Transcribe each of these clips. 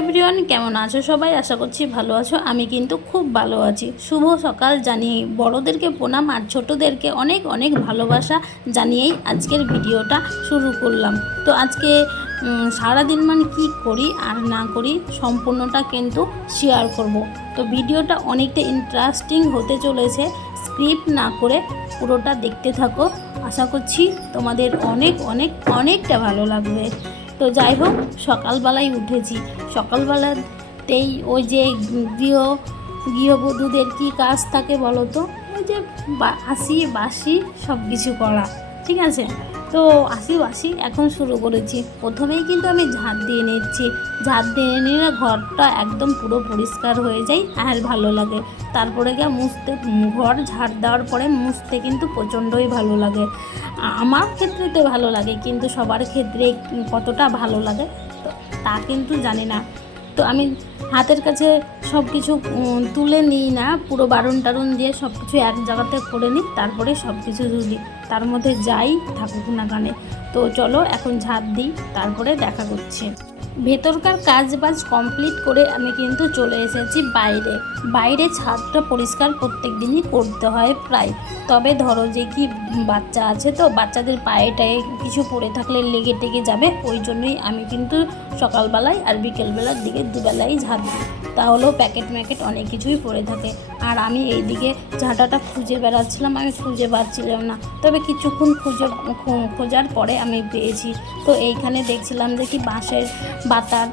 Everyone, কেমন আছো সবাই? আশা করছি ভালো আছো। আমি কিন্তু খুব ভালো আছি। শুভ সকাল জানিয়ে বড়োদেরকে প্রণাম আর ছোটোদেরকে অনেক অনেক ভালোবাসা জানিয়েই আজকের ভিডিওটা শুরু করলাম। তো আজকে সারাদিন মানে কী করি আর না করি সম্পূর্ণটা কিন্তু শেয়ার করব। তো ভিডিওটা অনেকটা ইন্টারেস্টিং হতে চলেছে। স্ক্রিপ্ট না করে পুরোটা দেখতে থাকো। আশা করছি তোমাদের অনেক অনেক অনেকটা ভালো লাগবে। তো যাই হোক, সকালবেলায় উঠেছি। সকালবেলাতেই ওই যে গৃহ, গৃহবধূদের কি কাজ থাকে বলো তো? ওই যে বা- হাসি বাসি সব কিছু করা। ঠিক আছে? তো আসি বাসি এখন শুরু করেছি। প্রথমেই কিন্তু আমি ঝাঁট দিয়ে নিচ্ছি। ঝাঁট দিয়ে নিলে ঘরটা একদম পুরো পরিষ্কার হয়ে যায় আর ভালো লাগে। তারপরে গিয়ে মুছতে, ঘর ঝাড় দেওয়ার পরে মুছতে কিন্তু প্রচণ্ডই ভালো লাগে। আমার ক্ষেত্রে তো ভালো লাগে, কিন্তু সবার ক্ষেত্রে কতটা ভালো লাগে, তো তা কিন্তু জানি না। তো আমি হাতের কাছে সব কিছু তুলে নিই না, পুরো বারণ টারণ দিয়ে সব কিছু এক জায়গাতে করে নিই, তারপরে সব কিছু তুলি তার মধ্যে যাই থাকুক না কানে। তো চলো এখন ঝাঁপ দিই, তারপরে দেখা করছি। ভেতরকার কাজ বাজ কমপ্লিট করে আমি কিন্তু চলে এসেছি বাইরে। বাইরে ছাদটা পরিষ্কার প্রত্যেক দিনই করতে হয় প্রায়। তবে ধরো যে কি বাচ্চা আছে তো, বাচ্চাদের পায়ে টায়ে কিছু পড়ে থাকলে লেগে টেগে যাবে, ওই জন্যই আমি কিন্তু সকালবেলায় আর বিকেলবেলার দিকে দুবেলাই ঝাঁপ দিই। তাহলেও প্যাকেট ম্যাকেট অনেক কিছুই পড়ে থাকে। আর আমি এই দিকে ঝাঁটাটা খুঁজে বেড়াচ্ছিলাম, আমি খুঁজে পাচ্ছিলাম না। তবে কিছুক্ষণ খুঁজে খোঁজার পরে আমি পেয়েছি। তো এইখানে দেখছিলাম যে কি বাঁশের বাতার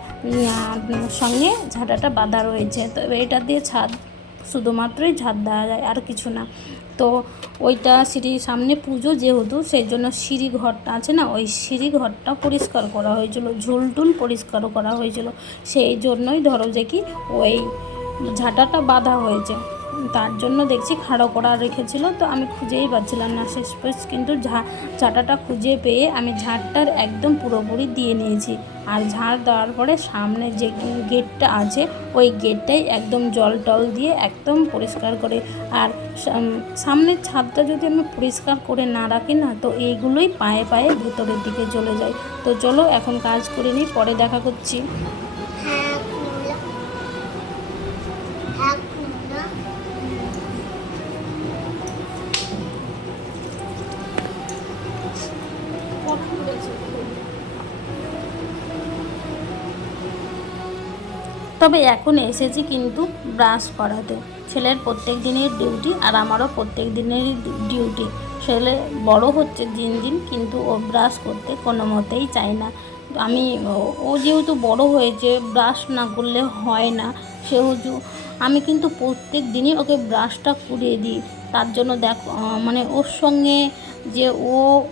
সঙ্গে ঝাঁটাটা বাঁধা রয়েছে। তো এটা দিয়ে ছাদ শুধুমাত্রই ঝাঁট দেওয়া যায়, আর কিছু না। তো ওইটা সিঁড়ির সামনে পুজো যেহেতু, সেই জন্য সিঁড়ি ঘরটা আছে না, ওই সিঁড়ি ঘরটা পরিষ্কার করা হয়েছিল, ঝুলটুল পরিষ্কারও করা হয়েছিল। সেই জন্যই ধরো যে কি ওই ঝাঁটাটা বাঁধা হয়েছে। তার জন্য দেখছি খাড়ো করা রেখেছিল, তো আমি খুঁজেই পাচ্ছিলাম না। শেষ পেশ কিন্তু ঝাঁটাটা খুঁজে পেয়ে আমি ঝাঁটটার একদম পুরোপুরি দিয়ে নিয়েছি। আর ঝাড় দেওয়ার পরে সামনে যে গেটটা আছে, ওই গেটটাই একদম জল টল দিয়ে একদম পরিষ্কার করে। আর সাম- সামনের ছাদটা যদি আমি পরিষ্কার করে না রাখি না, তো এইগুলোই পায়ে পায়ে ভেতরের দিকে চলে যায়। তো চলো এখন কাজ করে নিই, পরে দেখা করছি। তবে এখন এসেছি কিন্তু ব্রাশ করাতে। ছেলের প্রত্যেক দিনের ডিউটি আর আমারও প্রত্যেক দিনেরই ডিউটি। ছেলে বড় হচ্ছে দিন দিন কিন্তু ও ব্রাশ করতে কোনো মতেই চায় না। আমি, ও- যেহেতু বড় হয়েছে, ব্রাশ না করলে হয় না। সেহেতু আমি কিন্তু প্রত্যেক দিনই ওকে ব্রাশটা করিয়ে দিই। তার জন্য দেখ মানে ওর সঙ্গে যে ও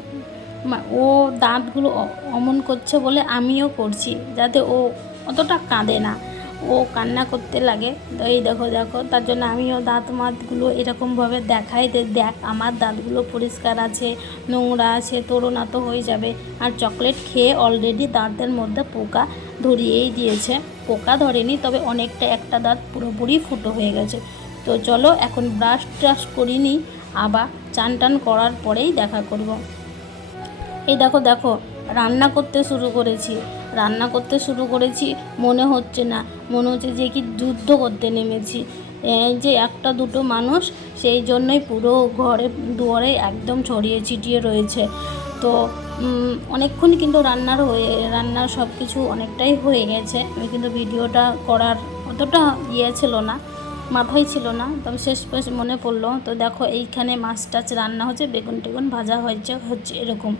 ও দাঁতগুলো অমন করছে বলে আমিও করছি, যাতে ও অতটা কাঁদে না। ও কান্না করতে লাগে। তো এই দেখো দেখো, তার জন্য আমিও দাঁত মাতগুলো এরকমভাবে দেখাই যে দেখ, আমার দাঁতগুলো পরিষ্কার আছে, নোংরা আছে তোরও না তো হয়ে যাবে। আর চকলেট খেয়ে অলরেডি দাঁতের মধ্যে পোকা ধরিয়েই দিয়েছে। পোকা ধরেনি, তবে অনেকটা একটা দাঁত পুরোপুরি ফুটো হয়ে গেছে। তো চলো, এখন ব্রাশ ট্রাশ করিনি, আবার চান টান করার পরেই দেখা করব। এই দেখো দেখো রান্না করতে শুরু করেছি। রান্না করতে শুরু করেছি, মনে হচ্ছে না। মনে হচ্ছে যে কি যুদ্ধ করতে নেমেছি। এই যে একটা দুটো মানুষ, সেই জন্যই পুরো ঘরে, দুয়ারে একদম ছড়িয়ে ছিটিয়ে রয়েছে। তো অনেকক্ষণ কিন্তু রান্নার হয়ে, রান্নার সব কিছু অনেকটাই হয়ে গেছে। আমি কিন্তু ভিডিওটা করার অতটা ইয়ে ছিল না, মাথায় ছিল না, তবে শেষ পেশ মনে পড়ল। তো দেখো, এইখানে মাছ টাছ রান্না হচ্ছে, বেগুন টেগুন ভাজা হয়েছে, হচ্ছে এরকম।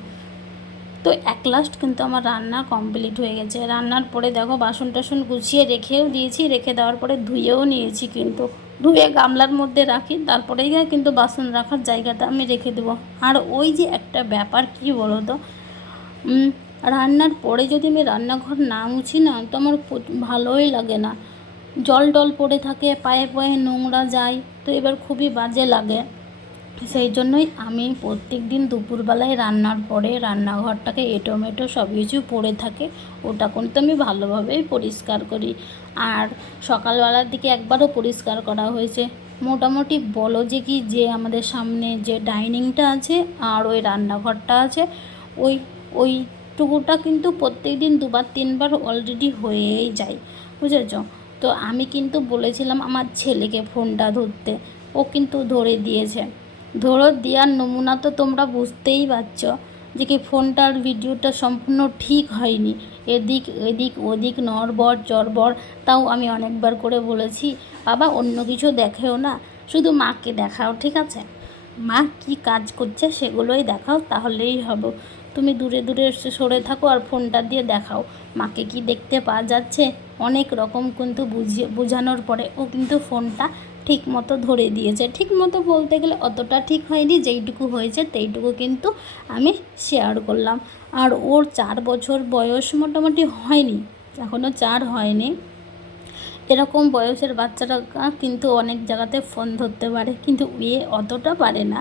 তো এক লাস্ট কিন্তু আমার রান্না কমপ্লিট হয়ে গেছে। রান্নার পরে দেখো বাসন টাসন গুছিয়ে রেখেও দিয়েছি, রেখে দেওয়ার পরে ধুয়েও নিয়েছি কিন্তু। ধুয়ে গামলার মধ্যে রাখি তারপরে কিন্তু বাসন রাখার জায়গাটা আমি রেখে দেবো। আর ওই যে একটা ব্যাপার কি বলো তো রান্নার পরে যদি আমি রান্নাঘর না মুছি না, তো আমার ভালোই লাগে না। জল টল পড়ে থাকে, পায়ে পায়ে নোংরা যায়, তো এবার খুবই বাজে লাগে। সেই জন্যই আমি প্রত্যেক দিন দুপুরবেলায় রান্নার পরে রান্নাঘরটাকে এঁটোমেটো সব কিছু পড়ে থাকে। ওটা কিন্তু আমি ভালোভাবেই পরিষ্কার করি। আর সকালবেলার দিকে একবারও পরিষ্কার করা হয়েছে। মোটামুটি বলো যে কি যে আমাদের সামনে যে ডাইনিংটা আছে আর ওই রান্নাঘরটা আছে, ওই ওই টুকুটা কিন্তু প্রত্যেক দিন দুবার তিনবার অলরেডি হয়েই যায়। বুঝেছ? তো আমি কিন্তু বলেছিলাম আমার ছেলেকে ফোনটা ধরতে। ও কিন্তু ধরে দিয়েছে। ধরে দেওয়ার নমুনা তো তোমরা বুঝতেই পারছ যে কি ফোনটার ভিডিওটা সম্পূর্ণ ঠিক হয়নি। এদিক এদিক, ওদিক, নড়বড়, চড়বড়, তাও আমি অনেকবার করে বলেছি, বাবা অন্য কিছু দেখেও না, শুধু মাকে দেখাও, ঠিক আছে? মা কি কাজ করছে সেগুলোই দেখাও, তাহলেই হবে। তুমি দূরে দূরে সরে থাকো আর ফোনটা দিয়ে দেখাও। মাকে কি দেখতে পাওয়া যাচ্ছে? অনেক রকম কিন্তু বুঝিয়ে, বোঝানোর পরে ও কিন্তু ফোনটা ঠিক মতো ধরে দিয়েছে। ঠিক মতো বলতে গেলে অতটা ঠিক হয়নি, যেইটুকু হয়েছে সেইটুকু কিন্তু আমি শেয়ার করলাম। আর ওর চার বছর বয়স মোটামুটি হয়নি এখনও চার হয়নি। এরকম বয়সের বাচ্চারা কিন্তু অনেক জায়গাতে ফোন ধরতে পারে, কিন্তু এ অতটা পারে না।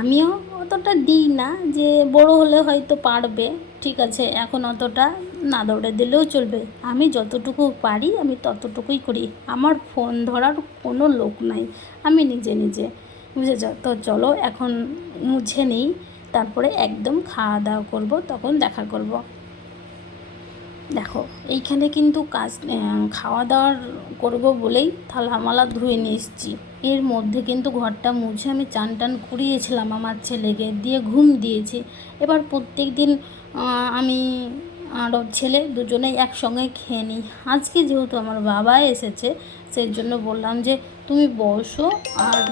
আমিও অতটা দিই না যে বড় হলে হয়তো পারবে, ঠিক আছে, এখন অতটা না দৌড়ে দিলেও চলবে। আমি যতটুকু পারি, আমি ততটুকুই করি। আমার ফোন ধরার কোনো লোক নাই। আমি নিজে নিজে। বুঝেছ? তো চলো, এখন মুছে নেই। তারপরে একদম খাওয়া দাওয়া করব, তখন দেখা করব। দেখো, এইখানে কিন্তু কাজ খাওয়া দাওয়ার করব বলেই থালামালা ধুয়ে নিয়ে এসেছি। এর মধ্যে কিন্তু ঘরটা মুছে আমি চান টান করিয়েছিলাম আমার ছেলেকে, দিয়ে ঘুম দিয়েছি। এবার প্রত্যেক দিন আমি আর ওর ছেলে দুজনেই একসঙ্গে খেয়ে নিই। আজকে যেহেতু আমার বাবা এসেছে সেই জন্য বললাম যে তুমি বসো আর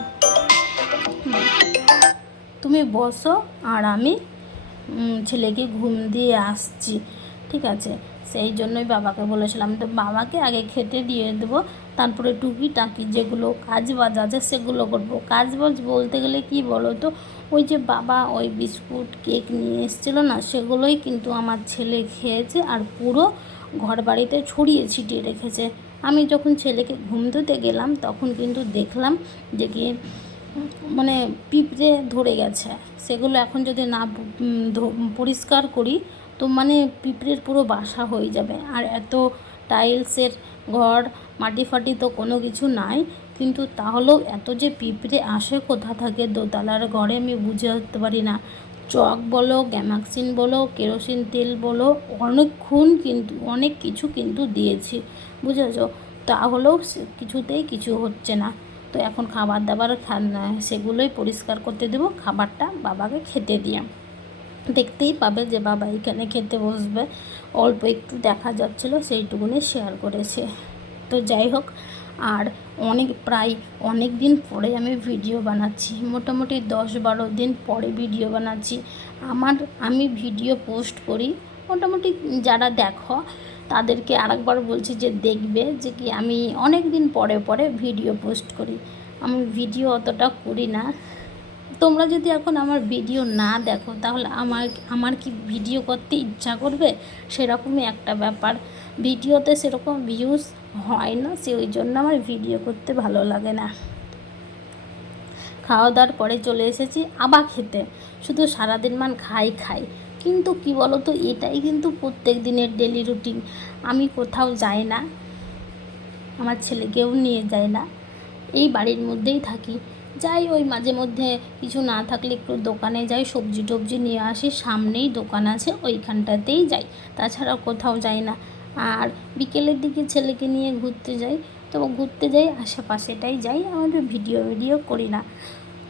তুমি বসো আর আমি ছেলেকে ঘুম দিয়ে আসছি। ঠিক আছে? সেই জন্যই বাবাকে বলেছিলাম, তো বাবাকে আগে খেতে দিয়ে দেবো, তারপরে টুকিটাকি যেগুলো কাজ বাজ আছে সেগুলো করব। কাজ বাজ বলতে গেলে কি বলো তো, ওই যে বাবা ওই বিস্কুট, কেক নিয়ে এসেছিল না, সেগুলোই কিন্তু আমার ছেলে খেয়েছে আর পুরো ঘর বাড়িতে ছড়িয়ে ছিটিয়ে রেখেছে। আমি যখন ছেলেকে ঘুম দিতে গেলাম, তখন কিন্তু দেখলাম যে কি মানে পিঁপড়ে ধরে গেছে। সেগুলো এখন যদি না পরিষ্কার করি তো মানে পিঁপড়ের পুরো বাসা হয়ে যাবে। আর এত টাইলসের ঘর, মাটি ফাটি তো কোনো কিছু নাই। কিন্তু তাহলেও এত যে পিঁপড়ে আসে কোথা থাকে? দোতলার ঘরে আমি বুঝে উঠতে পারি না। চক বলো, গ্যামাক্সিন বলো, কেরোসিন তেল বলো, অনেকক্ষণ কিন্তু, অনেক কিছু কিন্তু দিয়েছি। বুঝেছ? তাহলেও কিছুতেই কিছু হচ্ছে না। তো এখন খাবার দাবার সেগুলোই পরিষ্কার করতে দেবো, খাবারটা বাবাকে খেতে দিয়ে। দেখতেই পাবে যে বাবা এখানে খেতে বসবে। অল্প একটু দেখা যাচ্ছিল, সেইটুকুনি শেয়ার করেছে। তো যাই হোক, আর অনেক, প্রায় অনেক দিন পরে আমি ভিডিও বানাচ্ছি। মোটামুটি দশ বারো দিন পরে ভিডিও বানাচ্ছি। আমার, আমি ভিডিও পোস্ট করি। মোটামুটি যারা দেখো, তাদেরকে আরেকবার বলছি যে দেখবে যে কি আমি অনেক দিন পরে পরে ভিডিও পোস্ট করি। আমি ভিডিও অতটা করি না। তোমরা যদি এখন আমার ভিডিও না দেখো, তাহলে আমার আমার কি ভিডিও করতে ইচ্ছা করবে? সেরকমই একটা ব্যাপার। ভিডিওতে সেরকম ভিউজ হয় না সে ওই জন্য আমার ভিডিও করতে ভালো লাগে না। খাওয়া দাওয়ার পরে চলে এসেছি, আবার খেতে। শুধু সারাদিন মান খাই খাই। কিন্তু কি তো এটাই কিন্তু প্রত্যেক দিনের ডেলি রুটিন আমি কোথাও যাই না, আমার ছেলেকেও নিয়ে যায় না। এই বাড়ির মধ্যেই থাকি। যাই, ওই মাঝে মধ্যে কিছু না থাকলে একটু দোকানে যাই, সবজি টবজি নিয়ে আসি, সামনেই দোকান আছে, ওইখানটাতেই যাই, তাছাড়া কোথাও যাই না। আর বিকেলের দিকে ছেলেকে নিয়ে ঘুরতে যাই, তো ঘুরতে যাই, আশেপাশেটাই যাই আমাদের ভিডিও ভিডিও করি না।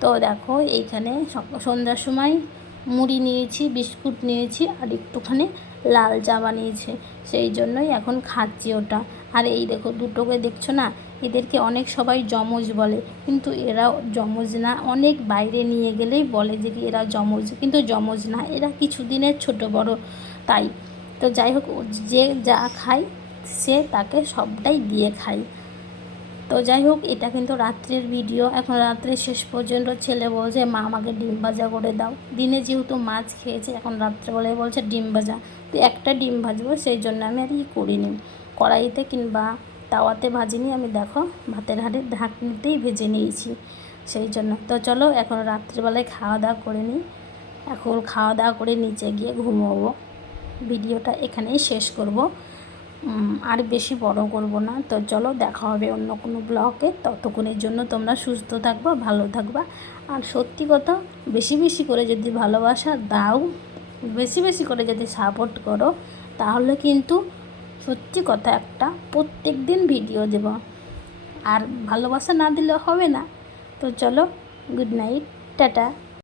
তো দেখো, এইখানে সন্ধ্যার সময় মুড়ি নিয়েছি, বিস্কুট নিয়েছি, আর একটুখানি লাল চা বানিয়েছে, সেই জন্যই এখন খাচ্ছি ওটা। আর এই দেখো, দুটোকে দেখছ না? এদেরকে অনেক সবাই যমজ বলে, কিন্তু এরা যমজ না। অনেক বাইরে নিয়ে গেলেই বলে যে কি এরা যমজ, কিন্তু যমজ না, এরা কিছু দিনের ছোট বড় তাই। তো যাই হোক, যে যা খায় সে তাকে সবটাই দিয়ে খায়। তো যাই হোক, এটা কিন্তু রাত্রের ভিডিও। এখন রাত্রে শেষ পর্যন্ত ছেলে বলছে, মা, আমাকে ডিম ভাজা করে দাও। দিনে যেহেতু মাছ খেয়েছে, এখন রাত্রেবেলায় বলছে, ডিম ভাজা। তো একটা ডিম ভাজবো, সেই জন্য আমি আর ই করিনি। কড়াইতে কিংবা তাওয়াতে ভাজিনি, আমি দেখো ভাতের হাঁড়ি ঢাকনিতেই ভেজে নিয়েছি সেই জন্য। তো চলো এখন রাত্রিবেলায় খাওয়া দাওয়া করে নিই। এখন খাওয়া দাওয়া করে নিচে গিয়ে ঘুমোবো। ভিডিওটা এখানেই শেষ করব। আর বেশি বড় করব না। তো চলো দেখা হবে অন্য কোনো ব্লগে। ততক্ষণের জন্য তোমরা সুস্থ থাকবা, ভালো থাকবা। আর সত্যি কথা, বেশি বেশি করে যদি ভালোবাসা দাও, বেশি বেশি করে যদি সাপোর্ট করো, তাহলে কিন্তু সত্যি কথা একটা প্রত্যেক দিন ভিডিও দেব। আর ভালোবাসা না দিলে হবে না। তো চলো গুড নাইট টাটা।